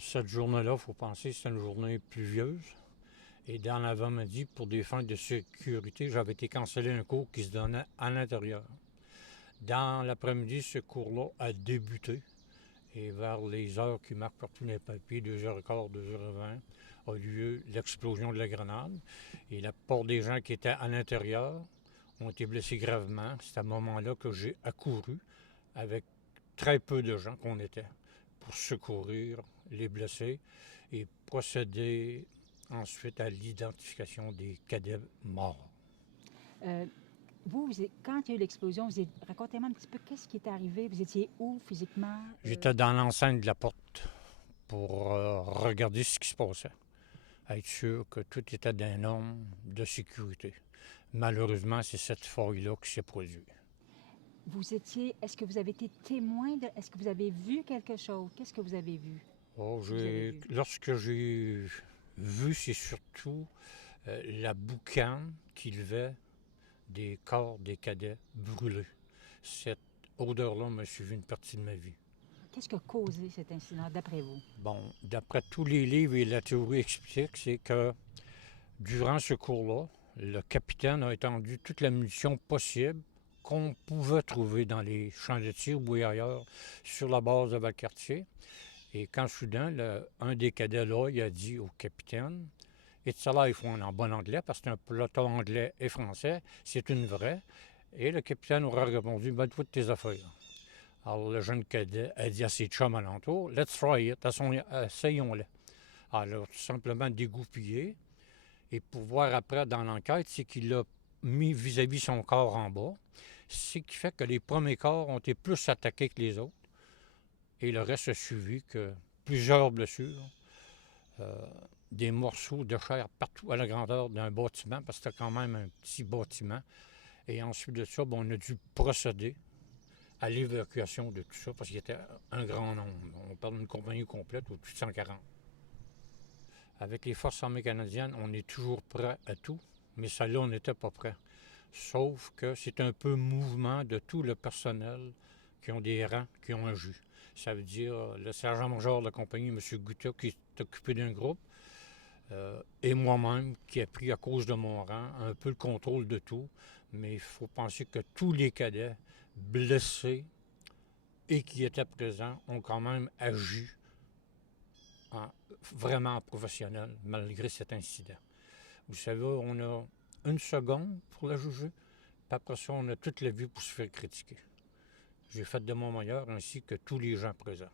Cette journée-là, il faut penser que c'était une journée pluvieuse. Et dans l'avant-midi, pour des fins de sécurité, j'avais été cancellé un cours qui se donnait à l'intérieur. Dans l'après-midi, ce cours-là a débuté. Et vers les heures qui marquent par tous les papiers, 2h15, 2h20, a lieu l'explosion de la grenade. Et la plupart des gens qui étaient à l'intérieur ont été blessés gravement. C'est à ce moment-là que j'ai accouru avec très peu de gens qu'on était pour secourir les blessés et procéder ensuite à l'identification des cadets morts. Euh, quand il y a eu l'explosion, racontez-moi un petit peu qu'est-ce qui est arrivé. Vous étiez où physiquement? J'étais dans l'enceinte de la porte pour regarder ce qui se passait, être sûr que tout était dans normes de sécurité. Malheureusement, c'est cette faille-là qui s'est produite. Est-ce que vous avez été témoin est-ce que vous avez vu quelque chose? Qu'est-ce que vous avez vu? Oh, Que vous avez vu? lorsque j'ai vu, c'est surtout la boucane qui levait des corps des cadets brûlés. Cette odeur-là m'a suivi une partie de ma vie. Qu'est-ce qui a causé cet incident, d'après vous? Bon, d'après tous les livres et la théorie explique, c'est que durant ce cours-là, le capitaine a étendu toute la munition possible qu'on pouvait trouver dans les champs de tir ou ailleurs sur la base de Valcartier. Et quand soudain, un des cadets là, il a dit au capitaine, It's alive one en bon anglais, parce que c'est un peloton anglais et français, c'est une vraie. Et le capitaine aura répondu, ben, toi de tes affaires. Alors le jeune cadet a dit à ses chums alentour, Let's try it, essayons-le. Alors tout simplement dégoupillé. Et pour voir après dans l'enquête, c'est qu'il l'a mis vis-à-vis son corps en bas. Ce qui fait que les premiers corps ont été plus attaqués que les autres. Et le reste a suivi que plusieurs blessures, euh, des morceaux de chair partout à la grandeur d'un bâtiment, parce que c'était quand même un petit bâtiment. Et ensuite de ça, on a dû procéder à l'évacuation de tout ça, parce qu'il y était un grand nombre. On parle d'une compagnie complète au-dessus de 140. Avec les forces armées canadiennes, on est toujours prêt à tout, mais celle-là, on n'était pas prêt. Sauf que c'est un peu mouvement de tout le personnel qui ont des rangs, qui ont un jus. Ça veut dire le sergent-major de la compagnie, M. Gutta, qui est occupé d'un groupe, et moi-même, qui ai pris à cause de mon rang un peu le contrôle de tout. Mais il faut penser que tous les cadets blessés et qui étaient présents ont quand même agi en, vraiment professionnel malgré cet incident. Vous savez, on a une seconde pour la juger, puis après ça, on a toute la vie pour se faire critiquer. J'ai fait de mon meilleur ainsi que tous les gens présents.